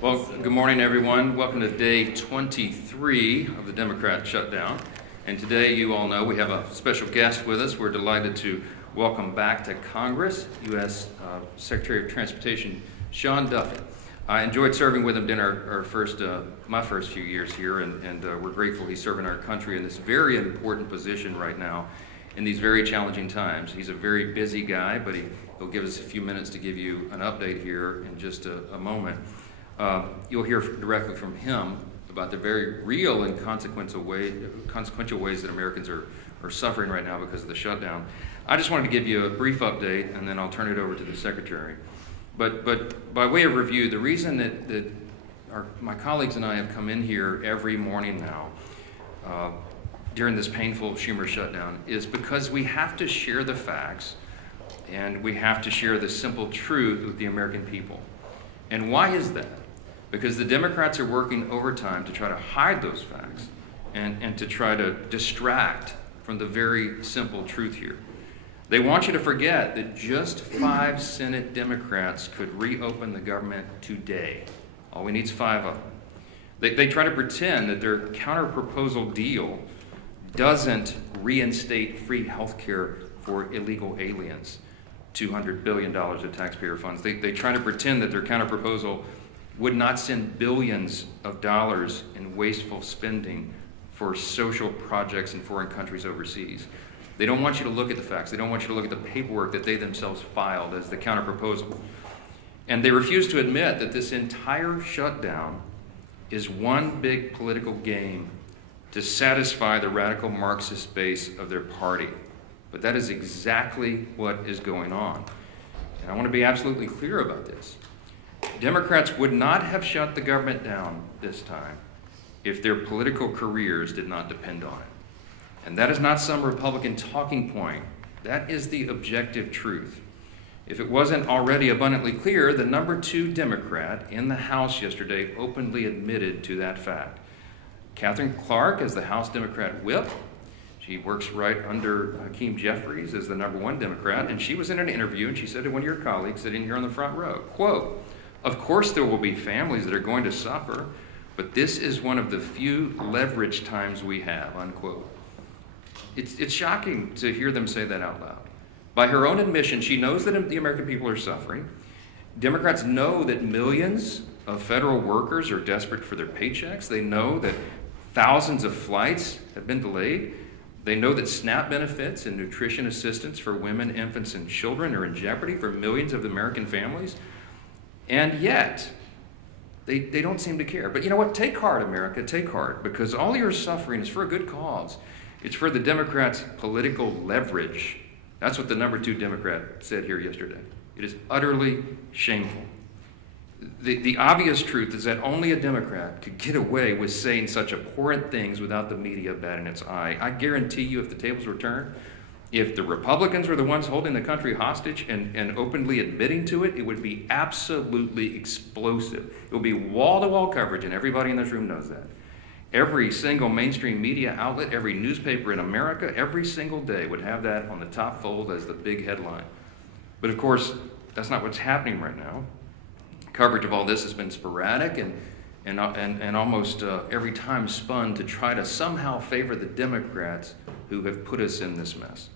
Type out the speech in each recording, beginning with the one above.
Well, good morning, everyone. Welcome to day 23 of the Democrat shutdown. And today, you all know, we have a special guest with us. We're delighted to welcome back to Congress, U.S. Secretary of Transportation, Sean Duffy. I enjoyed serving with him in my first few years here, and we're grateful he's serving our country in this very important position right now in these very challenging times. He's a very busy guy, but he'll give us a few minutes to give you an update here in just a moment. You'll hear directly from him about the very real and consequential ways that Americans are suffering right now because of the shutdown. I just wanted to give you a brief update, and then I'll turn it over to the Secretary. But by way of review, the reason that my colleagues and I have come in here every morning now during this painful Schumer shutdown is because we have to share the facts and we have to share the simple truth with the American people. And why is that? Because the Democrats are working overtime to try to hide those facts and to try to distract from the very simple truth here. They want you to forget that just 5 Senate Democrats could reopen the government today. All we need is 5 of them. They try to pretend that their counter-proposal deal doesn't reinstate free health care for illegal aliens, $200 billion of taxpayer funds. They try to pretend that their counter-proposal would not send billions of dollars in wasteful spending for social projects in foreign countries overseas. They don't want you to look at the facts. They don't want you to look at the paperwork that they themselves filed as the counter-proposal. And they refuse to admit that this entire shutdown is one big political game to satisfy the radical Marxist base of their party. But that is exactly what is going on. And I want to be absolutely clear about this. Democrats would not have shut the government down this time if their political careers did not depend on it. And that is not some Republican talking point. That is the objective truth. If it wasn't already abundantly clear, the number 2 Democrat in the House yesterday openly admitted to that fact. Catherine Clark is the House Democrat whip. She works right under Hakeem Jeffries as the number 1 Democrat, and she was in an interview and she said to one of your colleagues sitting here on the front row, quote, "Of course there will be families that are going to suffer, but this is one of the few leverage times we have," unquote. It's shocking to hear them say that out loud. By her own admission, she knows that the American people are suffering. Democrats know that millions of federal workers are desperate for their paychecks. They know that thousands of flights have been delayed. They know that SNAP benefits and nutrition assistance for women, infants, and children are in jeopardy for millions of American families. And yet, they don't seem to care. But you know what? Take heart, America. Take heart, because all your suffering is for a good cause. It's for the Democrats' political leverage. That's what the number 2 Democrat said here yesterday. It is utterly shameful. The obvious truth is that only a Democrat could get away with saying such abhorrent things without the media batting its eye. I guarantee you, if the tables were turned, if the Republicans were the ones holding the country hostage and openly admitting to it, it would be absolutely explosive. It would be wall-to-wall coverage, and everybody in this room knows that. Every single mainstream media outlet, every newspaper in America, every single day would have that on the top fold as the big headline. But of course, that's not what's happening right now. Coverage of all this has been sporadic and almost every time spun to try to somehow favor the Democrats who have put us in this mess.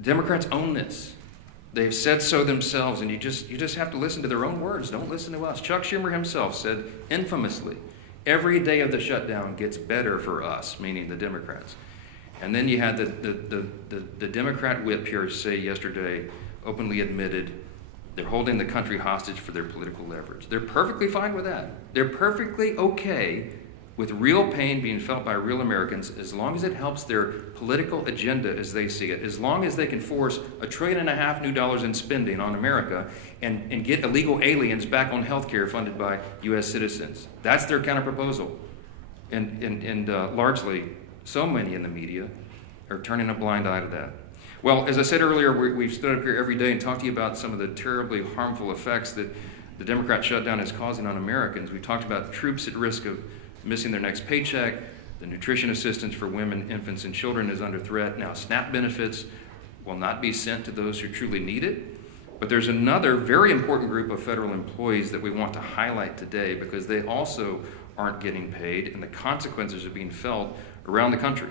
Democrats own this. They've said so themselves, and you just have to listen to their own words. Don't listen to us. Chuck Schumer himself said infamously, "Every day of the shutdown gets better for us," meaning the Democrats. And then you had the Democrat whip here say yesterday, openly admitted, they're holding the country hostage for their political leverage. They're perfectly fine with that. They're perfectly okay with real pain being felt by real Americans as long as it helps their political agenda as they see it, as long as they can force $1.5 trillion new dollars in spending on America and get illegal aliens back on health care funded by U.S. citizens. That's their counterproposal. And largely, so many in the media are turning a blind eye to that. Well, as I said earlier, we've stood up here every day and talked to you about some of the terribly harmful effects that the Democrat shutdown is causing on Americans. We've talked about troops at risk of missing their next paycheck. The nutrition assistance for women, infants, and children is under threat. Now, SNAP benefits will not be sent to those who truly need it. But there's another very important group of federal employees that we want to highlight today because they also aren't getting paid, and the consequences are being felt around the country.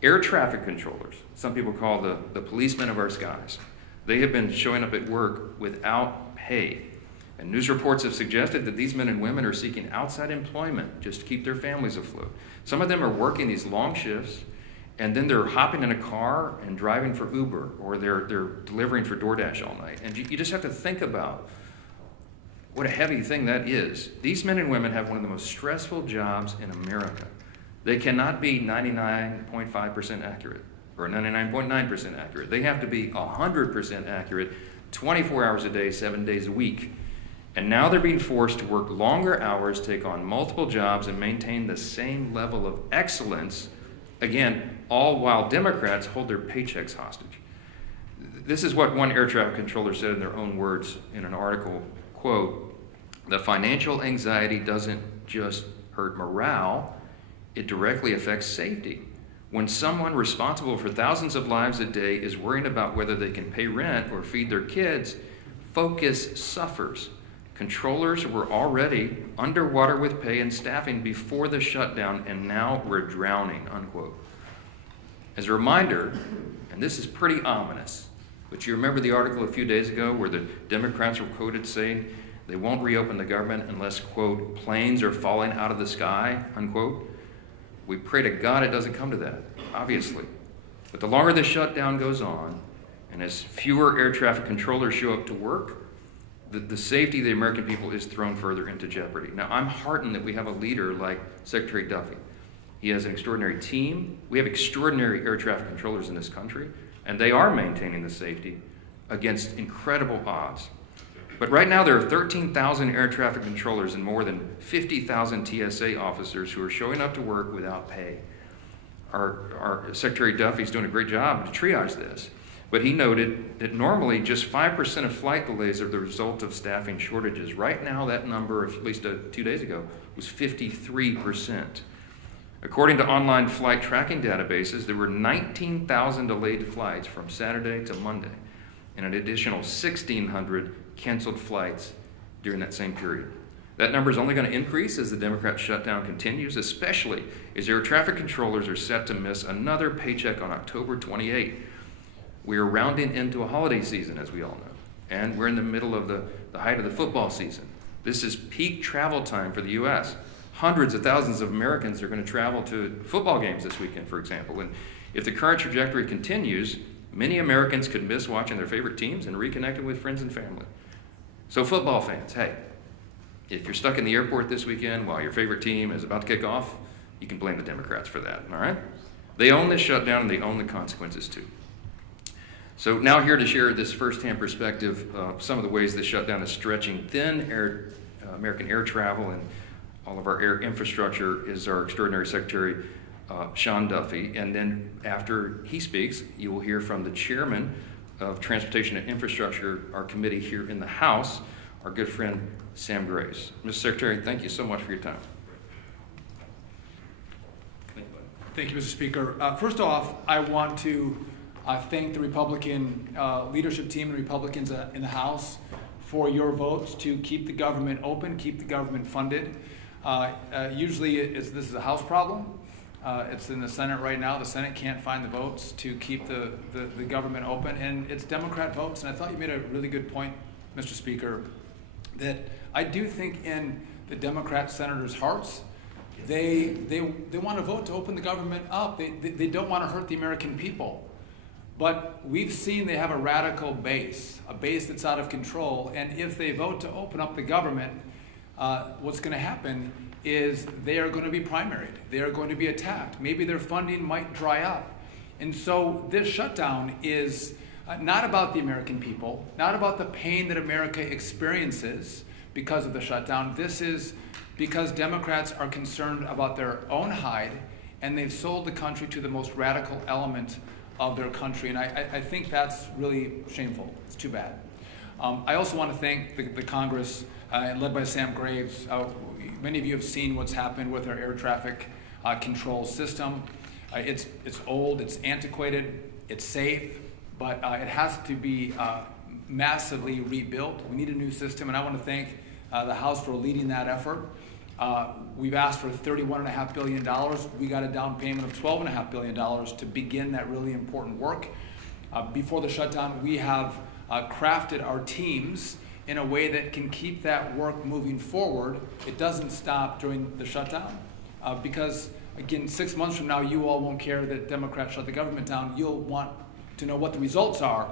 Air traffic controllers, some people call the policemen of our skies, they have been showing up at work without pay. And news reports have suggested that these men and women are seeking outside employment just to keep their families afloat. Some of them are working these long shifts, and then they're hopping in a car and driving for Uber, or they're delivering for DoorDash all night. And you just have to think about what a heavy thing that is. These men and women have one of the most stressful jobs in America. They cannot be 99.5% accurate or 99.9% accurate. They have to be 100% accurate 24 hours a day, 7 days a week. And now they're being forced to work longer hours, take on multiple jobs, and maintain the same level of excellence, again, all while Democrats hold their paychecks hostage. This is what one air traffic controller said in their own words in an article, quote, "The financial anxiety doesn't just hurt morale, it directly affects safety. When someone responsible for thousands of lives a day is worrying about whether they can pay rent or feed their kids, focus suffers. Controllers were already underwater with pay and staffing before the shutdown, and now we're drowning, unquote. As a reminder, and this is pretty ominous, but you remember the article a few days ago where the Democrats were quoted saying they won't reopen the government unless, quote, planes are falling out of the sky, unquote. We pray to God it doesn't come to that, obviously. But the longer the shutdown goes on, and as fewer air traffic controllers show up to work, the safety of the American people is thrown further into jeopardy. Now, I'm heartened that we have a leader like Secretary Duffy. He has an extraordinary team. We have extraordinary air traffic controllers in this country, and they are maintaining the safety against incredible odds. But right now, there are 13,000 air traffic controllers and more than 50,000 TSA officers who are showing up to work without pay. Our Secretary Duffy is doing a great job to triage this. But he noted that normally just 5% of flight delays are the result of staffing shortages. Right now, that number, at least 2 days ago, was 53%. According to online flight tracking databases, there were 19,000 delayed flights from Saturday to Monday, and an additional 1,600 canceled flights during that same period. That number is only going to increase as the Democrat shutdown continues, especially as air traffic controllers are set to miss another paycheck on October 28. We are rounding into a holiday season, as we all know, and we're in the middle of the height of the football season. This is peak travel time for the U.S. Hundreds of thousands of Americans are going to travel to football games this weekend, for example. And if the current trajectory continues, many Americans could miss watching their favorite teams and reconnecting with friends and family. So football fans, hey, if you're stuck in the airport this weekend while your favorite team is about to kick off, you can blame the Democrats for that, all right? They own this shutdown and they own the consequences too. So now here to share this firsthand perspective, some of the ways this shutdown is stretching thin American air travel and all of our air infrastructure is our extraordinary Secretary, Sean Duffy. And then after he speaks, you will hear from the chairman of Transportation and Infrastructure, our committee here in the House, our good friend, Sam Graves. Mr. Secretary, thank you so much for your time. Thank you, Mr. Speaker. First off, I want to thank the Republican leadership team and Republicans in the House for your votes to keep the government open, keep the government funded. Usually this is a House problem. It's in the Senate right now. The Senate can't find the votes to keep the government open, and it's Democrat votes. And I thought you made a really good point, Mr. Speaker, that I do think in the Democrat senators' hearts, they want to vote to open the government up. They don't want to hurt the American people. But we've seen they have a radical base, a base that's out of control. And if they vote to open up the government, what's going to happen is they are going to be primaried. They are going to be attacked. Maybe their funding might dry up. And so this shutdown is not about the American people, not about the pain that America experiences because of the shutdown. This is because Democrats are concerned about their own hide, and they've sold the country to the most radical element of their country. And I think that's really shameful. It's too bad. I also want to thank the Congress, led by Sam Graves. Many of you have seen what's happened with our air traffic control system. It's old, it's antiquated, it's safe, but it has to be massively rebuilt. We need a new system, and I want to thank the House for leading that effort. We've asked for $31.5 billion. We got a down payment of $12.5 billion to begin that really important work. Before the shutdown, we have crafted our teams in a way that can keep that work moving forward. It doesn't stop during the shutdown because, again, 6 months from now, you all won't care that Democrats shut the government down. You'll want to know what the results are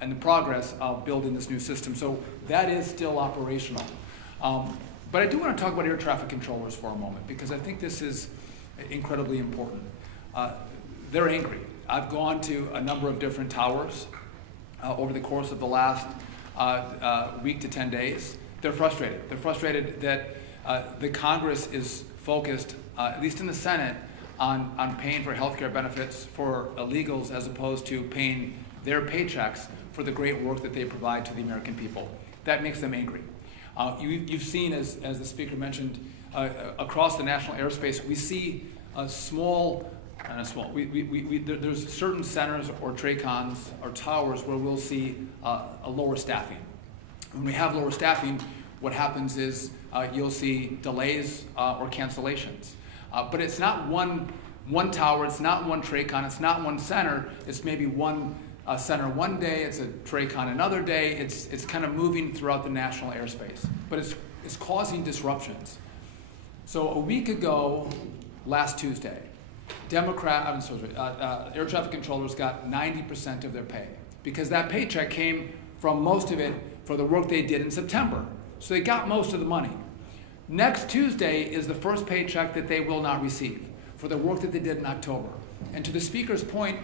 and the progress of building this new system. So that is still operational. But I do want to talk about air traffic controllers for a moment because I think this is incredibly important. They're angry. I've gone to a number of different towers over the course of the last week to 10 days. They're frustrated. They're frustrated that the Congress is focused, at least in the Senate, on paying for health care benefits for illegals as opposed to paying their paychecks for the great work that they provide to the American people. That makes them angry. You've seen, as the Speaker mentioned, across the national airspace, we see small and a small. There's certain centers or TRACONs or towers where we'll see a lower staffing. When we have lower staffing, what happens is you'll see delays or cancellations. But it's not one tower, it's not one TRACON, it's not one center. It's maybe one center one day, it's a TRACON another day. It's kind of moving throughout the national airspace, but it's causing disruptions. So a week ago, last Tuesday, air traffic controllers got 90% of their pay because that paycheck came from most of it for the work they did in September. So they got most of the money. Next Tuesday is the first paycheck that they will not receive for the work that they did in October. And to the speaker's point,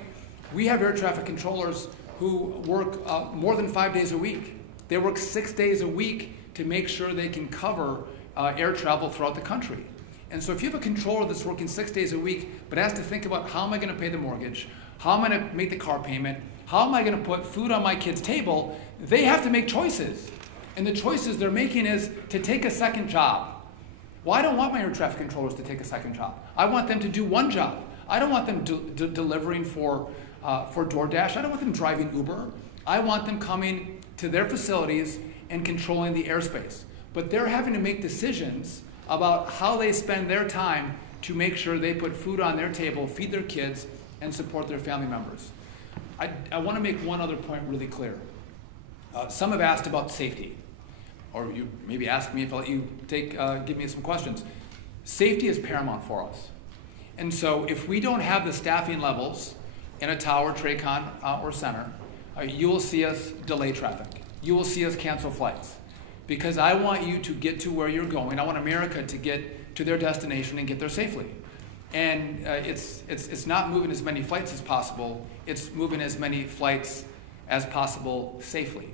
we have air traffic controllers who work more than 5 days a week. They work 6 days a week to make sure they can cover air travel throughout the country. And so if you have a controller that's working 6 days a week, but has to think about how am I going to pay the mortgage, how am I going to make the car payment, how am I going to put food on my kid's table, they have to make choices. And the choices they're making is to take a second job. Well, I don't want my air traffic controllers to take a second job. I want them to do one job. I don't want them delivering for DoorDash. I don't want them driving Uber. I want them coming to their facilities and controlling the airspace. But they're having to make decisions about how they spend their time to make sure they put food on their table, feed their kids, and support their family members. I want to make one other point really clear. Some have asked about safety, or you maybe ask me if I'll let you give me some questions. Safety is paramount for us. And so if we don't have the staffing levels in a tower, TRACON, or center, you will see us delay traffic. You will see us cancel flights. Because I want you to get to where you're going. I want America to get to their destination and get there safely. And it's not moving as many flights as possible. It's moving as many flights as possible safely.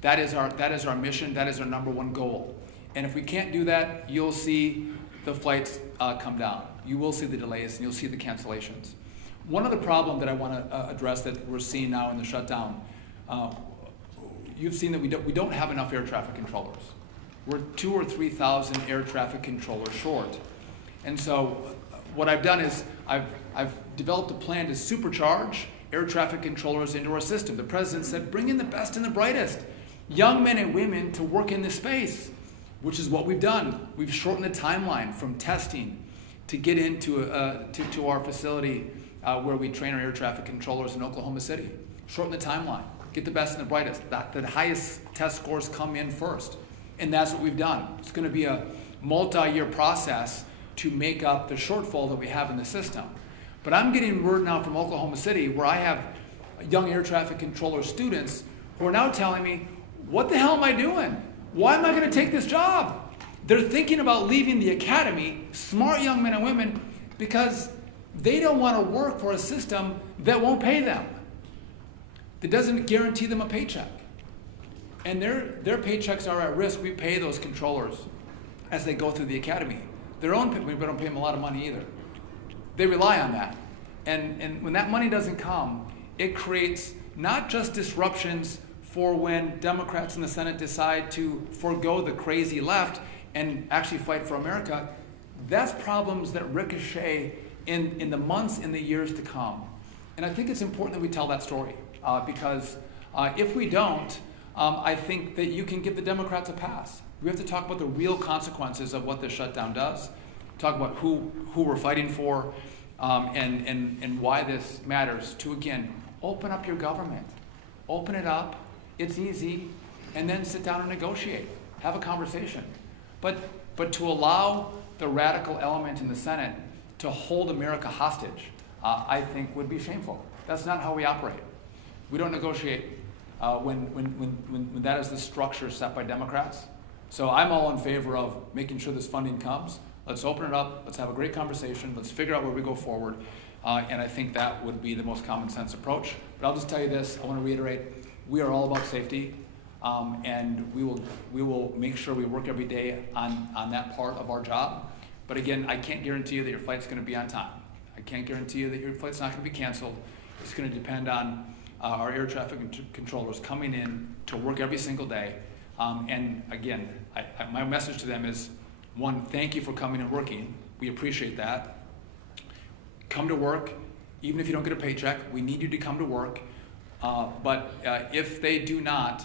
That is our mission. That is our number one goal. And if we can't do that, you'll see the flights come down. You will see the delays and you'll see the cancellations. One other problem that I want to address that we're seeing now in the shutdown, you've seen that we don't have enough air traffic controllers. We're 2,000 or 3,000 air traffic controllers short. And so what I've done is I've developed a plan to supercharge air traffic controllers into our system. The president said, bring in the best and the brightest, young men and women to work in this space, which is what we've done. We've shortened the timeline from testing to get into to our facility where we train our air traffic controllers in Oklahoma City. Shorten the timeline. Get the best and the brightest. The highest test scores come in first. And that's what we've done. It's going to be a multi-year process to make up the shortfall that we have in the system. But I'm getting word now from Oklahoma City where I have young air traffic controller students who are now telling me, what the hell am I doing? Why am I going to take this job? They're thinking about leaving the academy, smart young men and women, because they don't want to work for a system that won't pay them, that doesn't guarantee them a paycheck. And their paychecks are at risk. We pay those controllers as they go through the academy. We don't pay them a lot of money either. They rely on that. And when that money doesn't come, it creates not just disruptions for when Democrats in the Senate decide to forego the crazy left and actually fight for America. That's problems that ricochet in the months and the years to come. And I think it's important that we tell that story because if we don't, I think that you can give the Democrats a pass. We have to talk about the real consequences of what this shutdown does, talk about who we're fighting for, and why this matters. To, again, open up your government. Open it up. It's easy. And then sit down and negotiate. Have a conversation. But to allow the radical element in the Senate to hold America hostage, I think would be shameful. That's not how we operate. We don't negotiate when that is the structure set by Democrats. So I'm all in favor of making sure this funding comes. Let's open it up. Let's have a great conversation. Let's figure out where we go forward. And I think that would be the most common sense approach. But I'll just tell you this. I want to reiterate, we are all about safety. And we will make sure we work every day on that part of our job. But again, I can't guarantee you that your flight's going to be on time. I can't guarantee you that your flight's not going to be canceled. It's going to depend on our air traffic controllers coming in to work every single day. And again, my message to them is, one, thank you for coming and working. We appreciate that. come to work, even if you don't get a paycheck. We need you to come to work. But if they do not,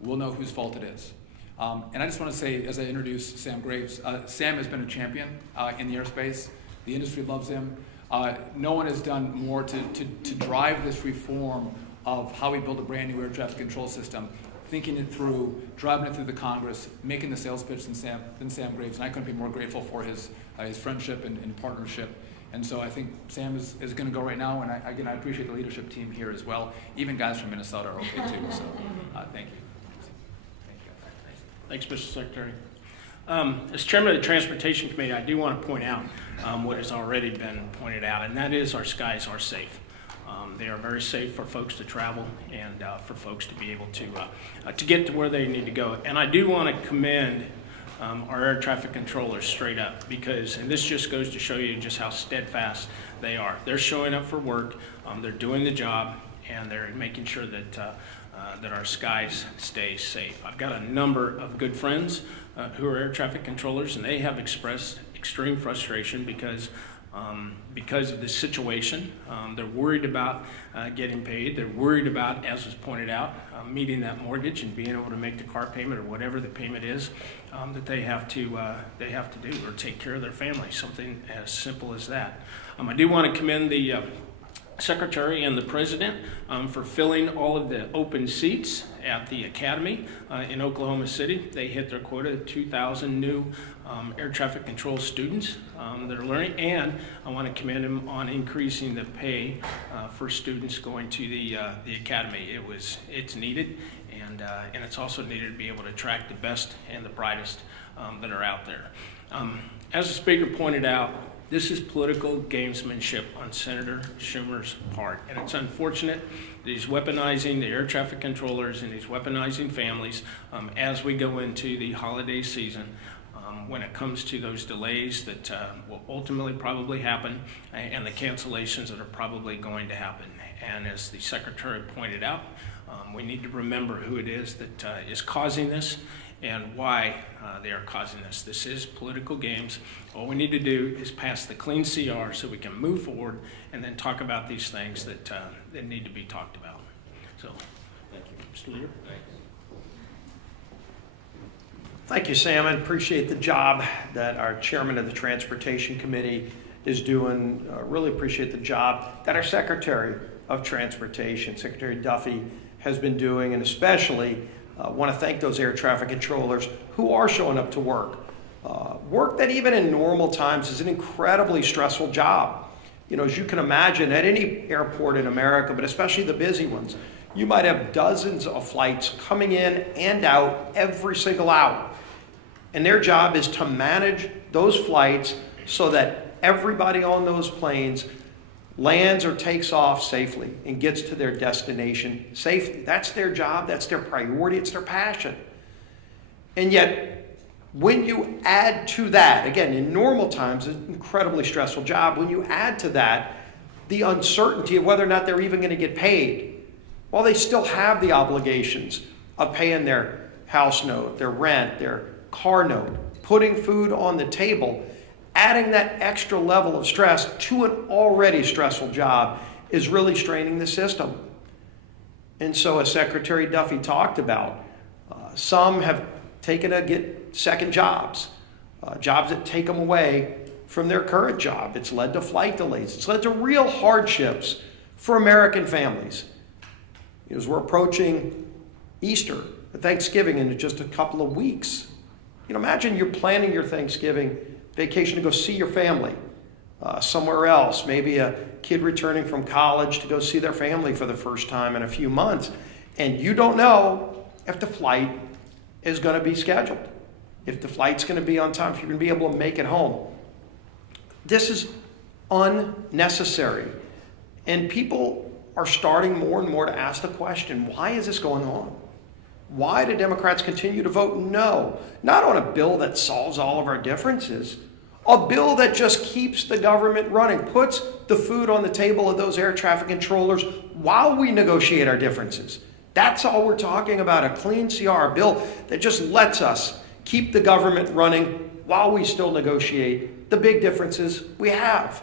we'll know whose fault it is. And I just want to say, as I introduce Sam Graves, Sam has been a champion in the airspace. The industry loves him. No one has done more to drive this reform of how we build a brand new air traffic control system, thinking it through, driving it through the Congress, making the sales pitch than Sam Graves. And I couldn't be more grateful for his friendship and partnership. And so I think Sam is going to go right now. And I appreciate the leadership team here as well. Even guys from Minnesota are okay too. So thank you. Thanks, Mr. Secretary. As Chairman of the Transportation Committee, I do want to point out what has already been pointed out, and that is our skies are safe. They are very safe for folks to travel and for folks to be able to get to where they need to go. And I do want to commend our air traffic controllers straight up, because, and this just goes to show you just how steadfast they are. They're showing up for work, they're doing the job, and they're making sure that that our skies stay safe. I've got a number of good friends who are air traffic controllers, and they have expressed extreme frustration because of this situation. They're worried about getting paid. They're worried about, as was pointed out, meeting that mortgage and being able to make the car payment or whatever the payment is that they have to do, or take care of their family. Something as simple as that. I do want to commend the Secretary and the President for filling all of the open seats at the Academy in Oklahoma City. They hit their quota of 2,000 new air traffic control students that are learning, and I want to commend them on increasing the pay for students going to the Academy. It's needed, and it's also needed to be able to attract the best and the brightest that are out there. As the Speaker pointed out, this is political gamesmanship on Senator Schumer's part, and it's unfortunate that he's weaponizing the air traffic controllers and he's weaponizing families as we go into the holiday season when it comes to those delays that will ultimately probably happen and the cancellations that are probably going to happen. And as the Secretary pointed out, we need to remember who it is that is causing this and why they are causing this. This is political games. All we need to do is pass the clean CR so we can move forward and then talk about these things that need to be talked about. So, thank you. Mr. Leader. Thank you, Sam. I appreciate the job that our Chairman of the Transportation Committee is doing. Really appreciate the job that our Secretary of Transportation, Secretary Duffy, has been doing, and especially want to thank those air traffic controllers who are showing up to work. Work that even in normal times is an incredibly stressful job. You know, as you can imagine, at any airport in America, but especially the busy ones, you might have dozens of flights coming in and out every single hour. And their job is to manage those flights so that everybody on those planes lands or takes off safely and gets to their destination safely. That's their job, that's their priority, it's their passion. And yet, when you add to that, again, in normal times, an incredibly stressful job, when you add to that the uncertainty of whether or not they're even going to get paid, while they still have the obligations of paying their house note, their rent, their car note, putting food on the table, adding that extra level of stress to an already stressful job is really straining the system. And so, as Secretary Duffy talked about, some have taken to get second jobs, jobs that take them away from their current job. It's led to flight delays. It's led to real hardships for American families. As we're approaching Easter, Thanksgiving in just a couple of weeks, imagine you're planning your Thanksgiving vacation to go see your family somewhere else, maybe a kid returning from college to go see their family for the first time in a few months, and you don't know if the flight is going to be scheduled, if the flight's going to be on time, if you're going to be able to make it home. This is unnecessary, and people are starting more and more to ask the question, why is this going on? Why do Democrats continue to vote no? Not on a bill that solves all of our differences, a bill that just keeps the government running, puts the food on the table of those air traffic controllers while we negotiate our differences. That's all we're talking about, a clean CR, a bill that just lets us keep the government running while we still negotiate the big differences we have.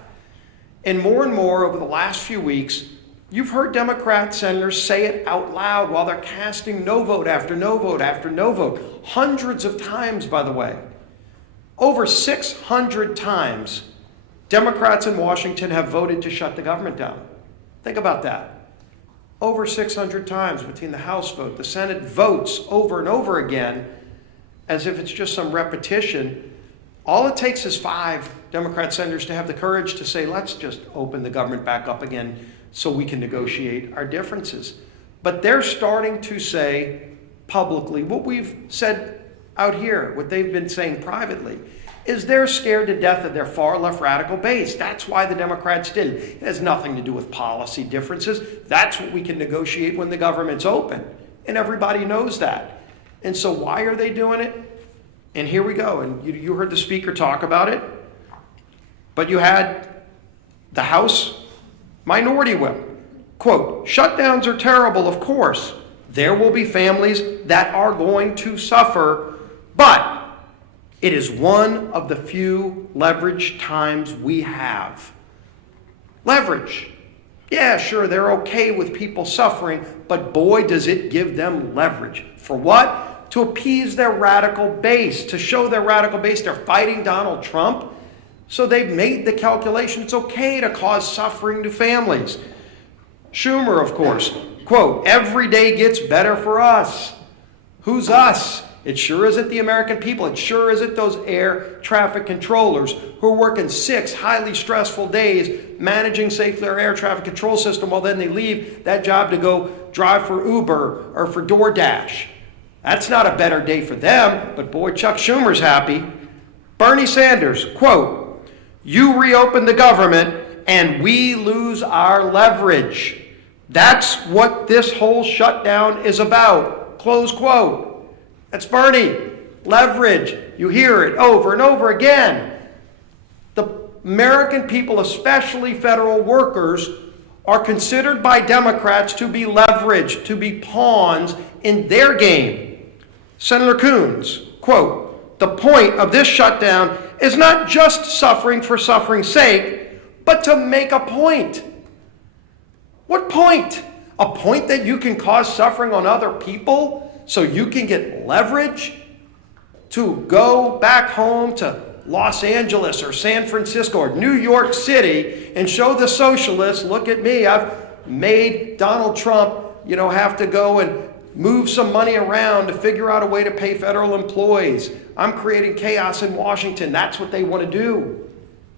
And more over the last few weeks, you've heard Democrat senators say it out loud while they're casting no vote after no vote after no vote. Hundreds of times, by the way. Over 600 times, Democrats in Washington have voted to shut the government down. Think about that. Over 600 times between the House vote, the Senate votes over and over again as if it's just some repetition. All it takes is 5 Democrat senators to have the courage to say, let's just open the government back up again so we can negotiate our differences. But they're starting to say publicly what we've said out here, what they've been saying privately, is they're scared to death of their far left radical base. That's why the Democrats did it. It has nothing to do with policy differences. That's what we can negotiate when the government's open. And everybody knows that. And so why are they doing it? And here we go. And you heard the speaker talk about it. But you had the House Minority Whip. Quote, shutdowns are terrible, of course. There will be families that are going to suffer, but it is one of the few leverage times we have. Leverage. Yeah, sure, they're okay with people suffering, but boy, does it give them leverage. For what? To appease their radical base, to show their radical base they're fighting Donald Trump. So they've made the calculation it's okay to cause suffering to families. Schumer, of course, quote, every day gets better for us. Who's us? It sure isn't the American people. It sure isn't those air traffic controllers who are working 6 highly stressful days managing safely our air traffic control system while then they leave that job to go drive for Uber or for DoorDash. That's not a better day for them, but boy, Chuck Schumer's happy. Bernie Sanders, quote, you reopen the government and we lose our leverage. That's what this whole shutdown is about. Close quote. That's Bernie. Leverage. You hear it over and over again. The American people, especially federal workers, are considered by Democrats to be leveraged, to be pawns in their game. Senator Coons, quote, the point of this shutdown is not just suffering for suffering's sake, but to make a point. What point? A point that you can cause suffering on other people so you can get leverage to go back home to Los Angeles or San Francisco or New York City and show the socialists, look at me, I've made Donald Trump, have to go and move some money around to figure out a way to pay federal employees. I'm creating chaos in Washington. That's what they want to do.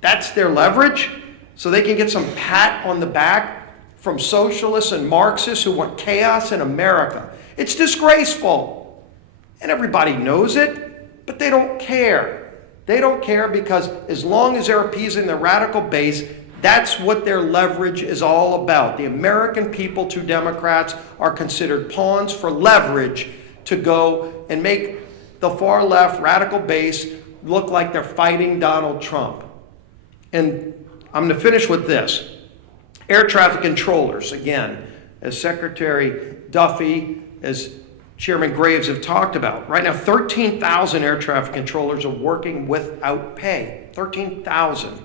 That's their leverage, so they can get some pat on the back from socialists and Marxists who want chaos in America. It's disgraceful. And everybody knows it, but they don't care. They don't care because as long as they're appeasing their radical base, that's what their leverage is all about. The American people, to Democrats, are considered pawns for leverage to go and make the far left radical base look like they're fighting Donald Trump. And I'm going to finish with this. Air traffic controllers, again, as Secretary Duffy, as Chairman Graves have talked about. Right now, 13,000 air traffic controllers are working without pay. 13,000.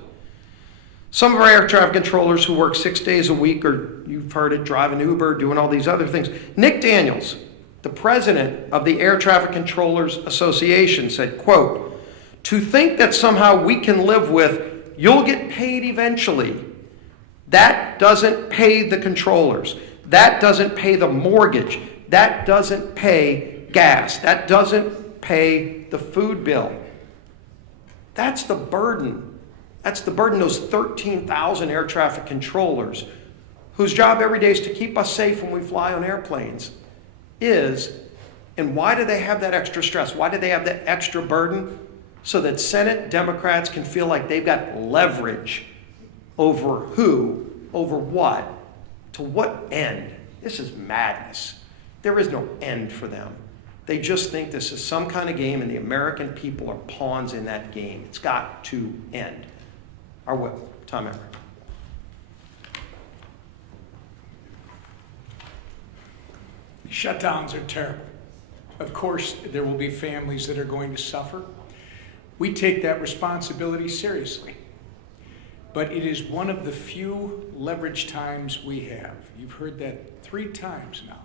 Some of our air traffic controllers who work 6 days a week, or you've heard it, driving Uber, doing all these other things. Nick Daniels, the president of the Air Traffic Controllers Association, said, quote, to think that somehow we can live with, you'll get paid eventually. That doesn't pay the controllers. That doesn't pay the mortgage. That doesn't pay gas. That doesn't pay the food bill. That's the burden. That's the burden, those 13,000 air traffic controllers whose job every day is to keep us safe when we fly on airplanes is. And why do they have that extra stress? Why do they have that extra burden? So that Senate Democrats can feel like they've got leverage over who, over what, to what end. This is madness. There is no end for them. They just think this is some kind of game and the American people are pawns in that game. It's got to end. Our whip. Tom Emmer. Shutdowns are terrible. Of course, there will be families that are going to suffer. We take that responsibility seriously. but it is one of the few leverage times we have. You've heard that 3 times now.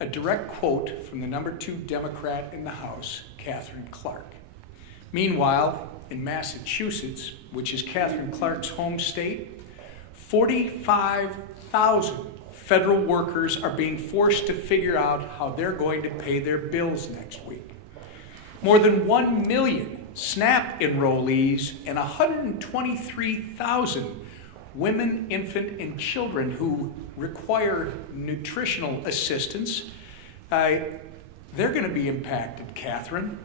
A direct quote from the number 2 Democrat in the House, Catherine Clark. Meanwhile, in Massachusetts, which is Catherine Clark's home state, 45,000 federal workers are being forced to figure out how they're going to pay their bills next week. More than 1 million SNAP enrollees and 123,000 women, infant, and children who require nutritional assistance, they're going to be impacted, Catherine.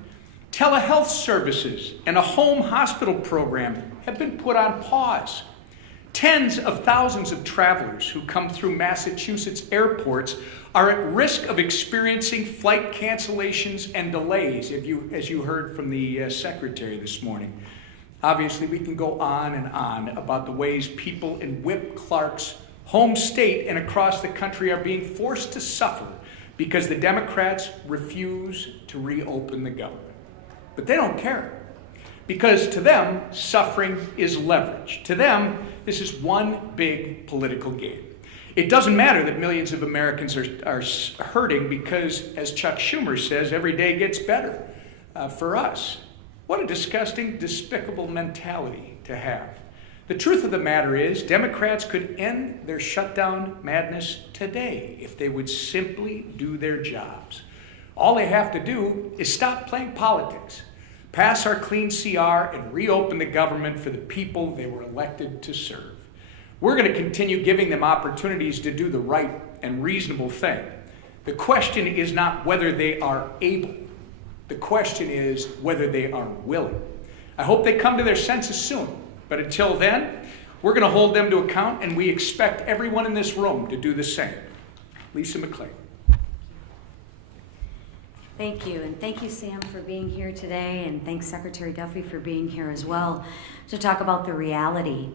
Telehealth services and a home hospital program have been put on pause. Tens of thousands of travelers who come through Massachusetts airports are at risk of experiencing flight cancellations and delays, as you heard from the secretary this morning. Obviously, we can go on and on about the ways people in Whip Clark's home state and across the country are being forced to suffer because the Democrats refuse to reopen the government. But they don't care, because to them, suffering is leverage. To them, this is one big political game. It doesn't matter that millions of Americans are hurting because, as Chuck Schumer says, every day gets better for us. What a disgusting, despicable mentality to have. The truth of the matter is, Democrats could end their shutdown madness today if they would simply do their jobs. All they have to do is stop playing politics, pass our clean CR, and reopen the government for the people they were elected to serve. We're going to continue giving them opportunities to do the right and reasonable thing. The question is not whether they are able. The question is whether they are willing. I hope they come to their senses soon. But until then, we're going to hold them to account, and we expect everyone in this room to do the same. Lisa McClain. Thank you, and thank you, Sam, for being here today, and thanks, Secretary Duffy, for being here as well to talk about the reality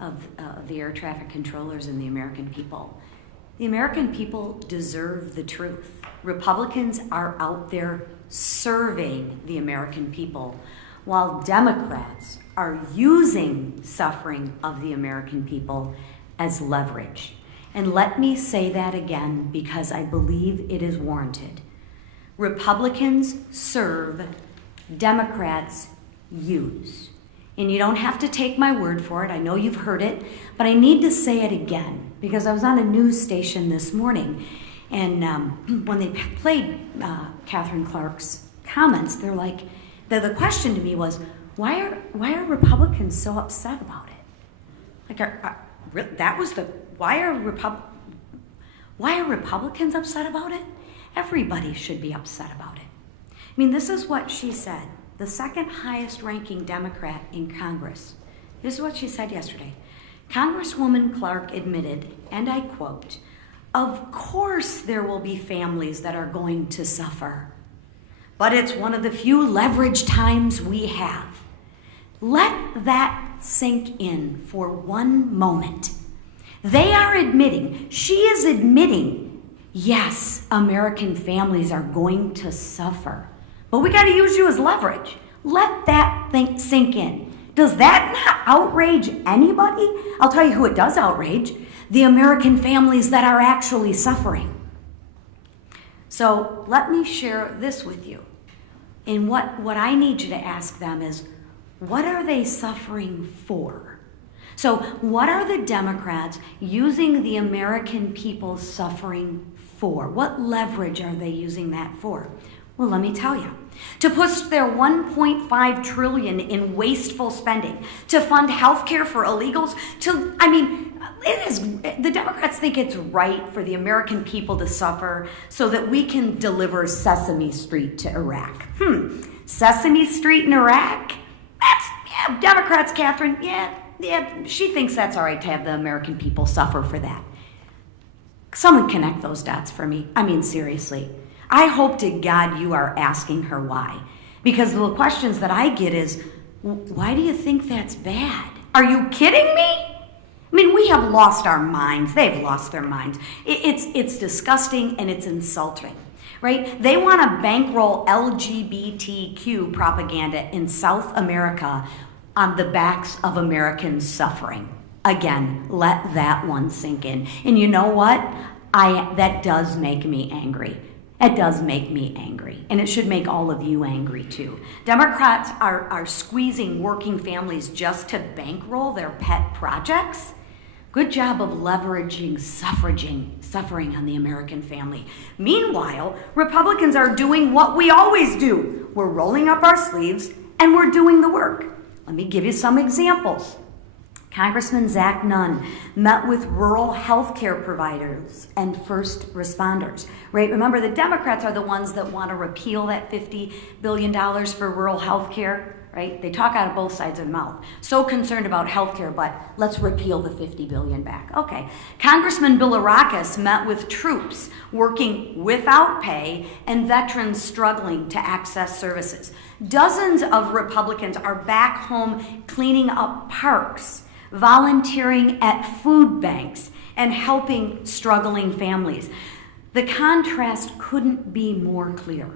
of the air traffic controllers and the American people. The American people deserve the truth. Republicans are out there serving the American people, while Democrats are using suffering of the American people as leverage. And let me say that again because I believe it is warranted. Republicans serve, Democrats use. And you don't have to take my word for it. I know you've heard it, but I need to say it again because I was on a news station this morning, and when they played Catherine Clark's comments, the question to me was, why are Republicans so upset about it? Why are Republicans upset about it? Everybody should be upset about it. I mean, this is what she said, the second highest ranking Democrat in Congress. This is what she said yesterday. Congresswoman Clark admitted, and I quote, "Of course there will be families that are going to suffer, but it's one of the few leverage times we have." Let that sink in for one moment. They are admitting, she is admitting, yes, American families are going to suffer, but we got to use you as leverage. Let that sink in. Does that not outrage anybody? I'll tell you who it does outrage, the American families that are actually suffering. So let me share this with you. And what I need you to ask them is, what are they suffering for? So what are the Democrats using the American people suffering for? What leverage are they using that for? Well, let me tell you. To push their $1.5 trillion in wasteful spending, to fund health care for illegals, the Democrats think it's right for the American people to suffer so that we can deliver Sesame Street to Iraq. Sesame Street in Iraq? Democrats, Catherine, she thinks that's all right to have the American people suffer for that. Someone connect those dots for me. I mean, seriously. I hope to God you are asking her why. Because the questions that I get is, why do you think that's bad? Are you kidding me? I mean, we have lost our minds. They've lost their minds. It's disgusting and it's insulting, right? They want to bankroll LGBTQ propaganda in South America on the backs of Americans suffering. Again, let that one sink in. And you know what? That does make me angry. It does make me angry. And it should make all of you angry too. Democrats are squeezing working families just to bankroll their pet projects. Good job of leveraging suffering on the American family. Meanwhile, Republicans are doing what we always do. We're rolling up our sleeves and we're doing the work. Let me give you some examples. Congressman Zach Nunn met with rural health care providers and first responders. Right? Remember, the Democrats are the ones that want to repeal that $50 billion for rural health care. Right? They talk out of both sides of their mouth. So concerned about health care, but let's repeal the $50 billion back. Okay. Congressman Bilirakis met with troops working without pay and veterans struggling to access services. Dozens of Republicans are back home cleaning up parks, volunteering at food banks, and helping struggling families. The contrast couldn't be more clear.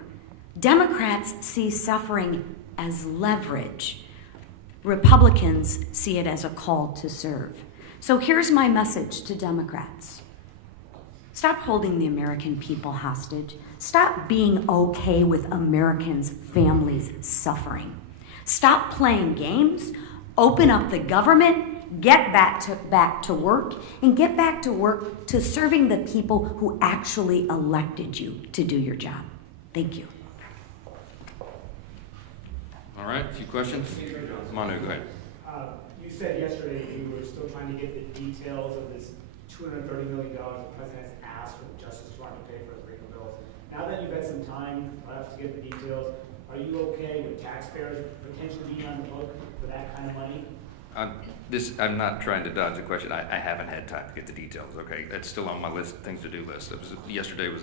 Democrats see suffering as leverage. Republicans see it as a call to serve. So here's my message to Democrats. Stop holding the American people hostage. Stop being okay with Americans' families suffering. Stop playing games. Open up the government. Get back to work. And get back to work to serving the people who actually elected you to do your job. Thank you. All right, a few questions? Manu, go ahead. You said yesterday you were still trying to get the details of this $230 million the president has asked for the Justice Department to pay for his legal bills. Now that you've had some time perhaps to get the details, are you okay with taxpayers potentially being on the hook for that kind of money? I'm not trying to dodge the question. I haven't had time to get the details, okay? That's still on my things to do list. Yesterday was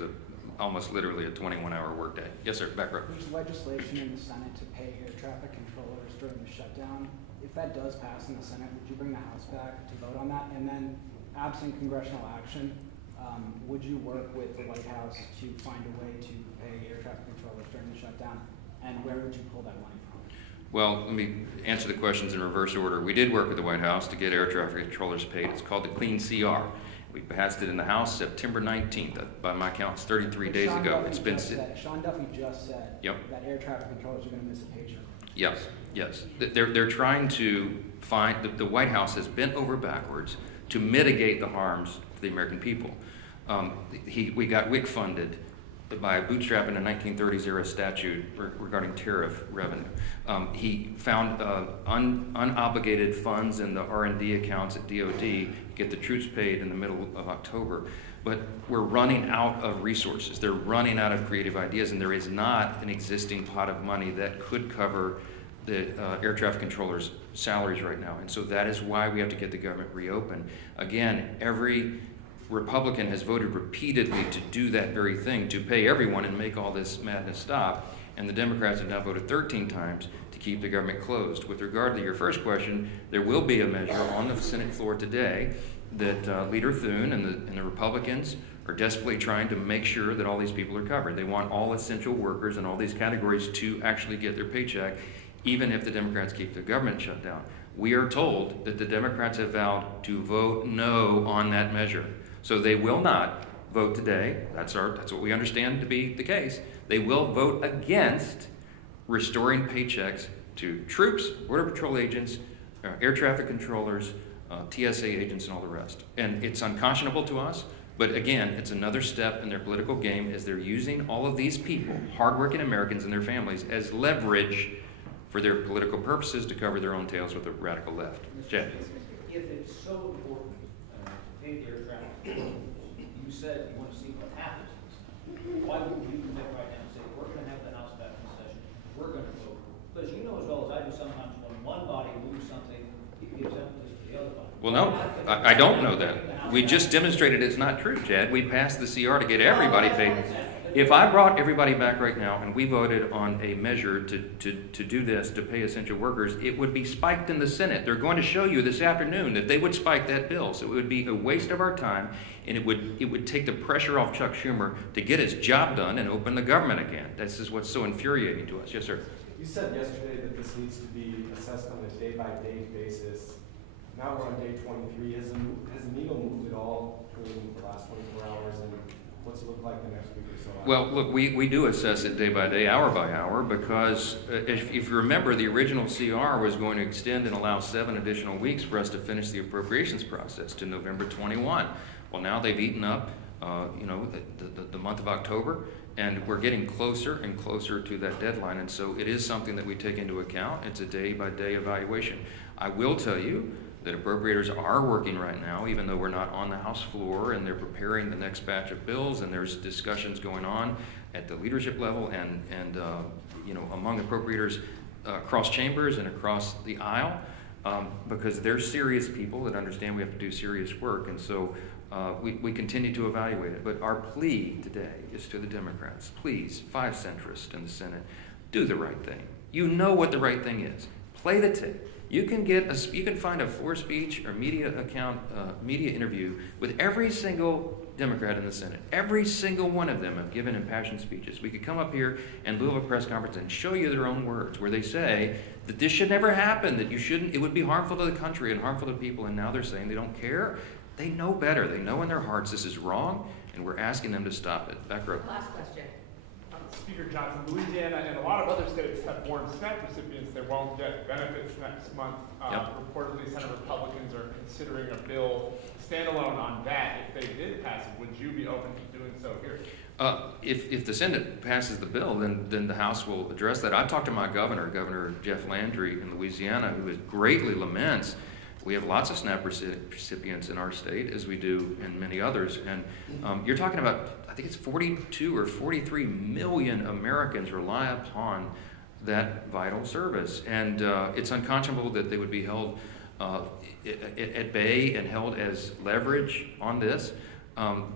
almost literally a 21-hour workday. Yes, sir, back row. There's legislation in the Senate to pay air traffic controllers during the shutdown. If that does pass in the Senate, would you bring the House back to vote on that? And then, absent congressional action, would you work with the White House to find a way to pay air traffic controllers during the shutdown? And where would you pull that money from? Well, let me answer the questions in reverse order. We did work with the White House to get air traffic controllers paid. It's called the Clean CR. We passed it in the House September 19th. By my count, it's 33 days ago. It's been Sean Duffy just said that air traffic controllers are going to miss a paycheck. Yes. They're trying to find, the White House has bent over backwards to mitigate the harms to the American people. We got WIC funded by bootstrapping a 1930s era statute regarding tariff revenue. He found unobligated funds in the R&D accounts at DOD to get the troops paid in the middle of October. But we're running out of resources. They're running out of creative ideas, and there is not an existing pot of money that could cover the air traffic controllers' salaries right now. And so that is why we have to get the government reopened. Again, every Republican has voted repeatedly to do that very thing, to pay everyone and make all this madness stop. And the Democrats have now voted 13 times to keep the government closed. With regard to your first question, there will be a measure on the Senate floor today that Leader Thune and the Republicans are desperately trying to make sure that all these people are covered. They want all essential workers in all these categories to actually get their paycheck, even if the Democrats keep the government shut down. We are told that the Democrats have vowed to vote no on that measure. So they will not vote today. That's what we understand to be the case. They will vote against restoring paychecks to troops, Border Patrol agents, air traffic controllers, TSA agents, and all the rest. And it's unconscionable to us, but again, it's another step in their political game as they're using all of these people, hardworking Americans and their families, as leverage for their political purposes to cover their own tails with the radical left. Chad. If it's so important to pay the air traffic controllers, you said you want to see what happens. Why wouldn't you commit right now and say, we're going to have the House back in session, we're going to vote? Because you know as well as I do, sometimes when one body moves something, it gives emphasis to the other body. Well, no, I don't know that. We just demonstrated it's not true, Chad. We passed the CR to get everybody paid. If I brought everybody back right now and we voted on a measure to do this, to pay essential workers, it would be spiked in the Senate. They're going to show you this afternoon that they would spike that bill. So it would be a waste of our time, and it would take the pressure off Chuck Schumer to get his job done and open the government again. This is what's so infuriating to us. Yes, sir. You said yesterday that this needs to be assessed on a day-by-day basis. Now we're on day 23. Has the needle moved at all during the last 24 hours, and what's it look like the next week or so? Well, look, we do assess it day by day, hour by hour, because if you remember, the original CR was going to extend and allow 7 additional weeks for us to finish the appropriations process to November 21. Well, now they've eaten up, the month of October, and we're getting closer and closer to that deadline, and so it is something that we take into account. It's a day-by-day evaluation. I will tell you that appropriators are working right now, even though we're not on the House floor, and they're preparing the next batch of bills, and there's discussions going on at the leadership level and among appropriators across chambers and across the aisle, because they're serious people that understand we have to do serious work, and so we continue to evaluate it. But our plea today is to the Democrats: please, 5 centrists in the Senate, do the right thing. You know what the right thing is. Play the tape. You can find a floor speech or media interview with every single Democrat in the Senate. Every single one of them have given impassioned speeches. We could come up here in lieu of a press conference and show you their own words, where they say that this should never happen, that it would be harmful to the country and harmful to people, and now they're saying they don't care. They know better. They know in their hearts this is wrong, and we're asking them to stop it. Back row. Last question. Speaker Johnson, Louisiana and a lot of other states have warned SNAP recipients they won't get benefits next month. Reportedly, Senate Republicans are considering a bill standalone on that. If they did pass it, would you be open to doing so here? If the Senate passes the bill, then the House will address that. I talked to my Governor Jeff Landry in Louisiana, who greatly laments. We have lots of SNAP recipients in our state, as we do in many others. And you're talking about, I think it's 42 or 43 million Americans rely upon that vital service. And it's unconscionable that they would be held at bay and held as leverage on this.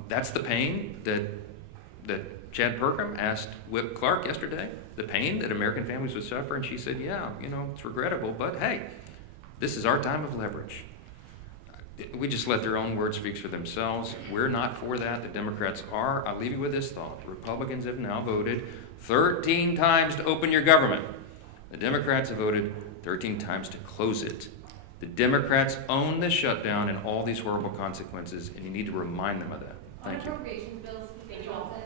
That's the pain that Chad Perkham asked Whip Clark yesterday, the pain that American families would suffer. And she said, yeah, it's regrettable, but hey, this is our time of leverage. We just let their own words speak for themselves. We're not for that. The Democrats are. I'll leave you with this thought. The Republicans have now voted 13 times to open your government. The Democrats have voted 13 times to close it. The Democrats own this shutdown and all these horrible consequences, and you need to remind them of that. Thank you. On appropriations bills, Speaker Johnson.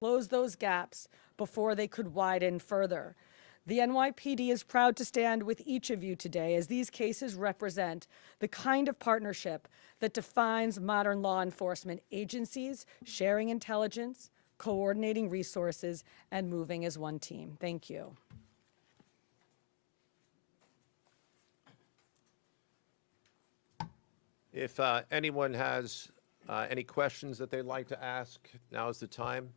Close those gaps before they could widen further. The NYPD is proud to stand with each of you today, as these cases represent the kind of partnership that defines modern law enforcement agencies, sharing intelligence, coordinating resources, and moving as one team. Thank you. If anyone has any questions that they'd like to ask, now is the time.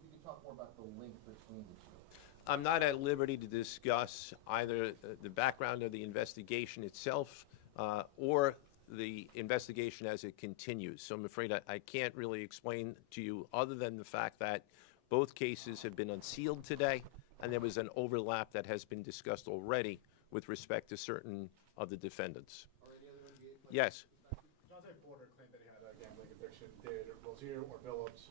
You can talk more about the link between the two. I'm not at liberty to discuss either the background of the investigation itself or the investigation as it continues. So I'm afraid I can't really explain to you, other than the fact that both cases have been unsealed today, and there was an overlap that has been discussed already with respect to certain of the defendants. Yes. John Porter claimed that he had a gambling addiction. Did Rozier or Billups